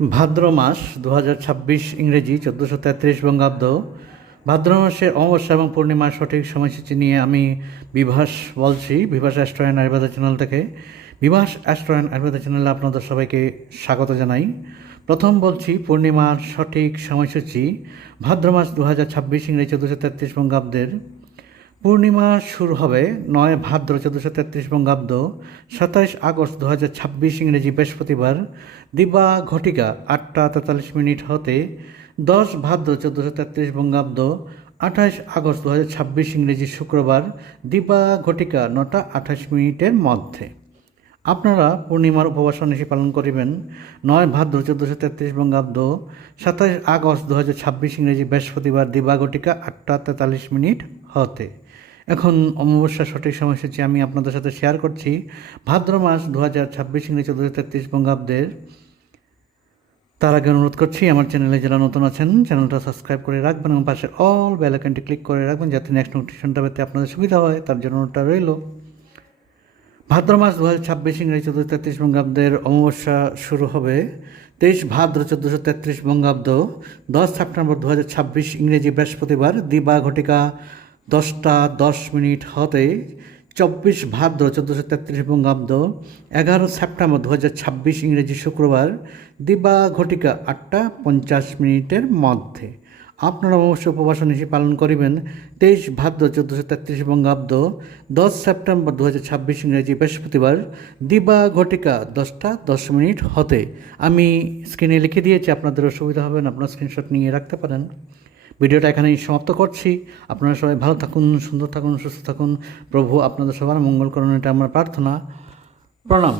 ভাদ্র মাস ২০২৬ ইংরেজি ১৪৩৩ বঙ্গাব্দ। ভাদ্র মাসের অমাবস্যা এবং পূর্ণিমার সঠিক সময়সূচি নিয়ে আমি বিভাস বলছি, Bibhas astro and Ayurveda channel থেকে। বিভাস অ্যাস্ট্রো অ্যান্ড আয়ুর্বেদা চ্যানেলে আপনাদের সবাইকে স্বাগত জানাই। প্রথম বলছি পূর্ণিমার সঠিক সময়সূচি। ভাদ্র মাস ২০২৬ ইংরেজি ১৪৩৩ বঙ্গাব্দের পূর্ণিমা শুরু হবে ৯ ভাদ্র ১৪৩৩ বঙ্গাব্দ, ২৭ আগস্ট ২০২৬ ইংরেজি বৃহস্পতিবার, দিবা ঘটিকা ৮টা ৪৩ হতে ১০ ভাদ্র ১৪৩৩ বঙ্গাব্দ, ২৮ আগস্ট ২০২৬ ইংরেজি শুক্রবার, দিবা ঘটিকা ৯টা ২৮ মধ্যে। আপনারা পূর্ণিমার উপবাস নিশি পালন করিবেন ৯ ভাদ্র ১৪৩৩ বঙ্গাব্দ, ২৭ আগস্ট ২০২৬ ইংরেজি বৃহস্পতিবার, দিবা ঘটিকা ৮টা ৪৩ হতে। এখন অমাবস্যার সঠিক সময়সূচি আমি আপনাদের সাথে শেয়ার করছি। ভাদ্র মাস ২০২৬ ইংরেজি ১৪৩৩ বঙ্গাব্দের। তার আগে অনুরোধ করছি, আমার চ্যানেলে যারা নতুন আছেন চ্যানেলটা সাবস্ক্রাইব করে রাখবেন এবং পাশে অল বেল আইকনটি ক্লিক করে রাখবেন যাতে নেক্সট নোটিফিকেশনটা পেতে আপনাদের সুবিধা হয়, তার জন্য ওটা রইল। ভাদ্র মাস ২০২৬ ইংরেজি ১৪৩৩ বঙ্গাব্দের অমাবস্যা শুরু হবে ২৩ ভাদ্র ১৪৩৩ বঙ্গাব্দ, ১০ সেপ্টেম্বর ২০২৬ ইংরেজি বৃহস্পতিবার, দিবা ঘটিকা ১০টা ১০ হতে ২৪ ভাদ্র ১৪৩৩ বঙ্গাব্দ, ১১ সেপ্টেম্বর ২০২৬ ইংরেজি শুক্রবার, দিবা ঘটিকা ৮টা ৫০ মধ্যে। আপনারা অবশ্যই উপবাস নিশি পালন করিবেন ২৩ ভাদ্র ১৪৩৩ বঙ্গাব্দ, ১০ সেপ্টেম্বর ২০২৬ ইংরেজি বৃহস্পতিবার, দিবা ঘটিকা ১০টা ১০ হতে। আমি স্ক্রিনে লিখে দিয়েছি, আপনাদের অসুবিধা হবে না, আপনারা স্ক্রিনশট নিয়ে রাখতে পারেন। ভিডিওটা এখানেই সমাপ্ত করছি। আপনারা সবাই ভালো থাকুন, সুন্দর থাকুন, সুস্থ থাকুন। প্রভু আপনাদের সবার মঙ্গল করুন, এটা আমার প্রার্থনা। প্রণাম।